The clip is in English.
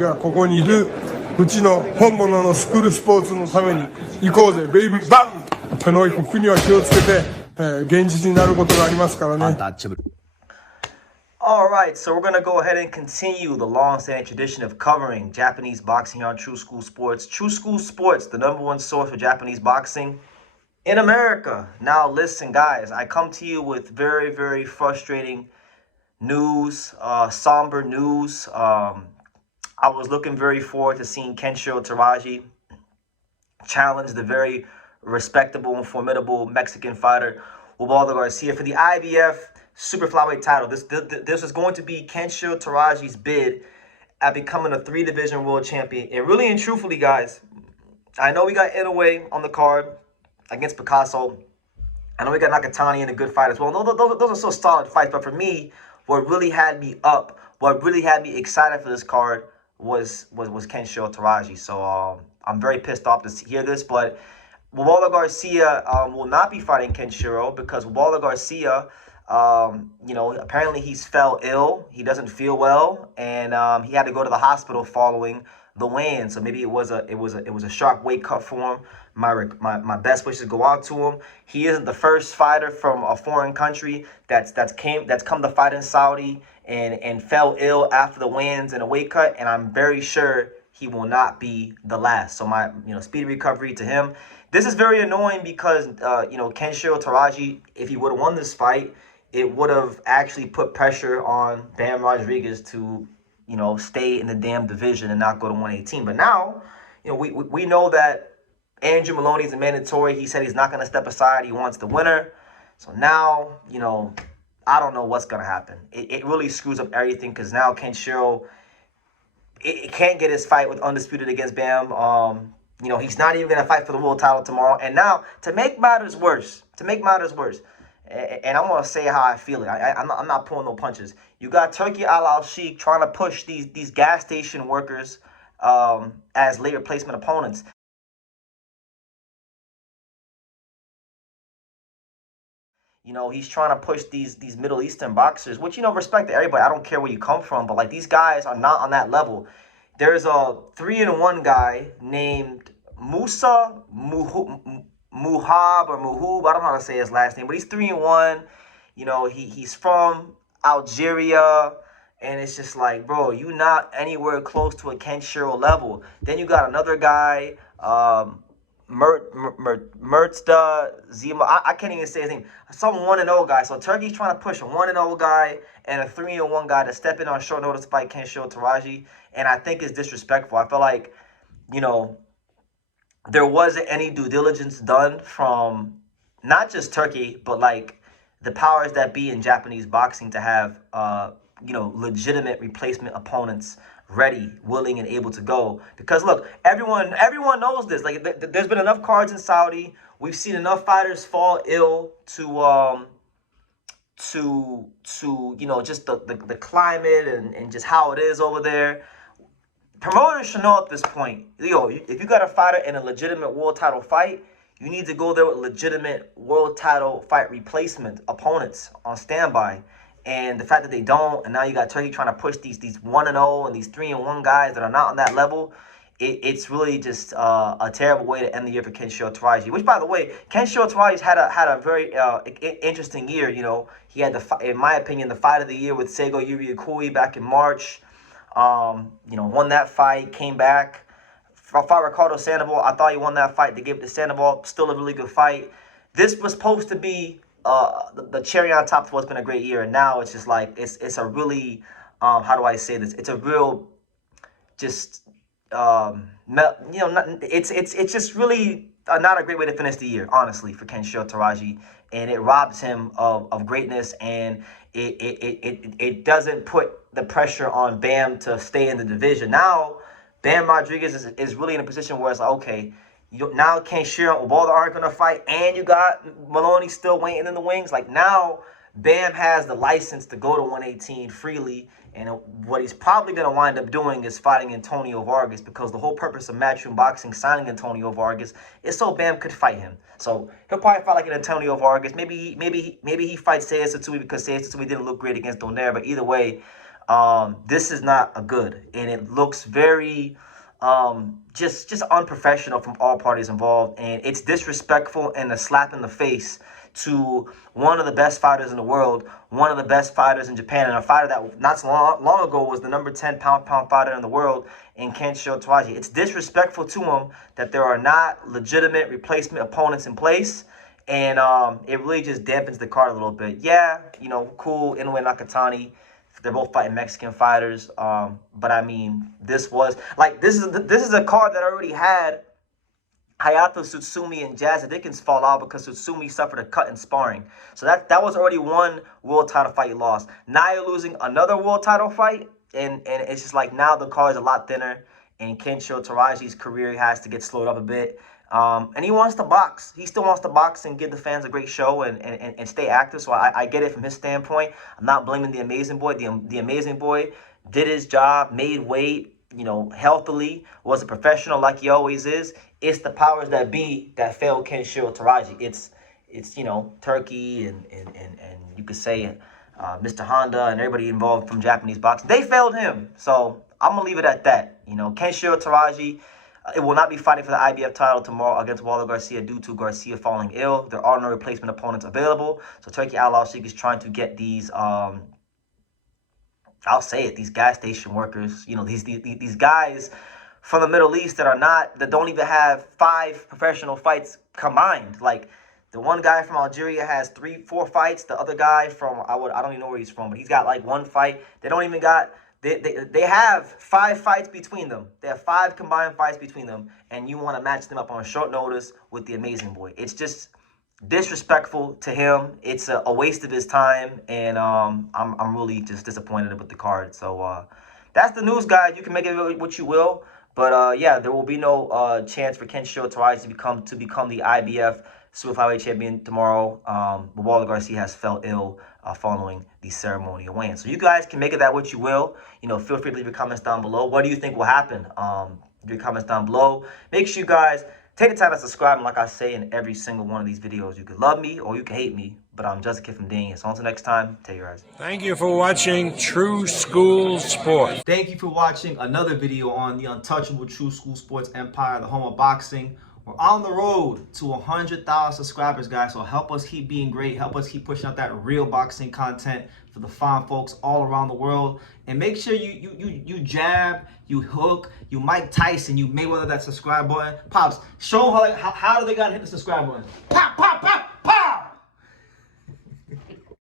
がここにいるうちの本物のスクールスポーツのために行こうぜベイビーバン手の国は気をつけて、現実になることがありますからね。Alright, so we're going to go ahead and continue the long-standing tradition of covering Japanese boxing here on True School Sports. True School Sports, the #1 source for Japanese boxing in America. Now listen guys, I come to you with very, very frustrating news, somber news. I was looking very forward to seeing Kenshiro Teraji challenge the very respectable and formidable Mexican fighter Wilbaldo Garcia for the IBF super flyweight title. This is going to be Kenshiro Teraji's bid at becoming a 3-division world champion. And really and truthfully, guys, I know we got Inoue on the card against Picasso. I know we got Nakatani in a good fight as well. Those are so solid fights. But for me, what really had me up, what really had me excited for this card was Kenshiro Teraji. So I'm very pissed off to hear this. But Wilbaldo Garcia will not be fighting Kenshiro because Wilbaldo Garcia, apparently he's fell ill. He doesn't feel well, and he had to go to the hospital following the weigh-in. So maybe it was a sharp weight cut for him. My best wishes go out to him. He isn't the first fighter from a foreign country that's come to fight in Saudi and fell ill after the weigh-ins and a weight cut, and I'm very sure he will not be the last. So my speedy recovery to him. This is very annoying because Kenshiro Teraji, if he would have won this fight, it would have actually put pressure on Bam Rodriguez to stay in the damn division and not go to 118. But now we know that Andrew Maloney's a mandatory. He said he's not going to step aside. He wants the winner. So now I don't know what's going to happen. It really screws up everything because now Kenshiro it can't get his fight with Undisputed against Bam. He's not even going to fight for the world title tomorrow. And now, to make matters worse, and I'm going to say how I feel it. I'm not pulling no punches. You got Turki Al-Sheikh trying to push these gas station workers as late replacement opponents. He's trying to push these Middle Eastern boxers, which, respect to everybody. I don't care where you come from, but, these guys are not on that level. There's a 3-1 guy named Musa Muhab or Muhub. I don't know how to say his last name, but he's 3-1. He's from Algeria, and it's just like, bro, you not anywhere close to a Kenshiro level. Then you got another guy, Mertzda Zima. I can't even say his name. Some 1-0 guy. So Turkey's trying to push a 1-0 guy and a 3-1 guy to step in on short notice to fight Kenshiro Teraji. And I think it's disrespectful. I feel like, there wasn't any due diligence done from not just Turkey, but the powers that be in Japanese boxing to have legitimate replacement opponents ready, willing, and able to go. Because look, everyone knows this. There's been enough cards in Saudi. We've seen enough fighters fall ill to just the climate and just how it is over there. Promoters should know at this point, if you got a fighter in a legitimate world title fight, you need to go there with legitimate world title fight replacement opponents on standby. And the fact that they don't, and now you got Turkey trying to push these 1-0 and these 3-1 guys that are not on that level, it's really just a terrible way to end the year for Kenshiro Teraji. Which, by the way, Kenshiro Teraji's had a very interesting year. He had in my opinion, the fight of the year with Seigo Yuriokui back in March. Won that fight, came back. Fought Ricardo Sandoval. I thought he won that fight. They gave it to Sandoval. Still a really good fight. This was supposed to be the cherry on top for what's been a great year, and now it's just it's a really how do I say this? It's a real just it's just really not a great way to finish the year, honestly, for Kenshiro Teraji, and it robs him of greatness, and it doesn't put the pressure on Bam to stay in the division. Now Bam Rodriguez is really in a position where it's like, okay, now Kenshiro and Wilbaldo aren't going to fight, and you got Maloney still waiting in the wings. Now Bam has the license to go to 118 freely, and what he's probably going to wind up doing is fighting Antonio Vargas, because the whole purpose of Matchroom Boxing signing Antonio Vargas is so Bam could fight him. So he'll probably fight like an Antonio Vargas. Maybe he fights Seiya Satsui because Seiya Satsui didn't look great against Donaire, but either way, This is not a good, and it looks very just unprofessional from all parties involved, and it's disrespectful and a slap in the face to one of the best fighters in the world, one of the best fighters in Japan, and a fighter that not so long ago was the number 10 pound fighter in the world in Kenshiro Teraji. It's disrespectful to him that there are not legitimate replacement opponents in place, and it really just dampens the card a little bit. Yeah, you know, cool, Inoue Nakatani. They're both fighting Mexican fighters, but I mean, this is a card that already had Hayato Tsutsumi and Jazz Dickens fall out because Tsutsumi suffered a cut in sparring. So that was already one world title fight you lost. Now you're losing another world title fight, and it's just like now the card is a lot thinner, and Kenshiro Teraji's career has to get slowed up a bit. And he wants to box. He still wants to box and give the fans a great show and stay active. So I get it from his standpoint. I'm not blaming the Amazing Boy. The Amazing Boy did his job, made weight, you know, healthily, was a professional like he always is. It's the powers that be that failed Kenshiro Teraji. It's you know, Turki and you could say Mr. Honda and everybody involved from Japanese boxing. They failed him. So I'm going to leave it at that. You know, Kenshiro Teraji, it will not be fighting for the IBF title tomorrow against Wilbaldo Garcia due to Garcia falling ill. There are no replacement opponents available. So Turki Al-Sheikh is trying to get these, I'll say it, these gas station workers, you know, these guys from the Middle East that don't even have 5 professional fights combined. Like, the one guy from Algeria has 3-4 fights. The other guy from, I don't even know where he's from, but he's got like 1 fight. They don't even got... They have 5 fights between them. They have 5 combined fights between them, and you want to match them up on short notice with the Amazing Boy. It's just disrespectful to him. It's a waste of his time, and I'm really just disappointed with the card. So that's the news, guys. You can make it what you will, but yeah, there will be no chance for Kenshiro Teraji to become the IBF Super Flyweight champion tomorrow. Wilbaldo Garcia has fell ill following the ceremonial weigh-in. So you guys can make it that what you will. You know, feel free to leave your comments down below. What do you think will happen? Leave your comments down below. Make sure you guys take the time to subscribe. And like I say in every single one of these videos, you can love me or you can hate me, but I'm just a kid from Ding. So until next time, take care, guys. Thank you for watching True School Sports. Thank you for watching another video on the untouchable True School Sports Empire, the home of boxing. We're on the road to 100,000 subscribers, guys. So help us keep being great. Help us keep pushing out that real boxing content for the fine folks all around the world. And make sure you jab, you hook, you Mike Tyson, you Mayweather that subscribe button. Pops, show them how do they gotta hit the subscribe button. Pop, pop, pop.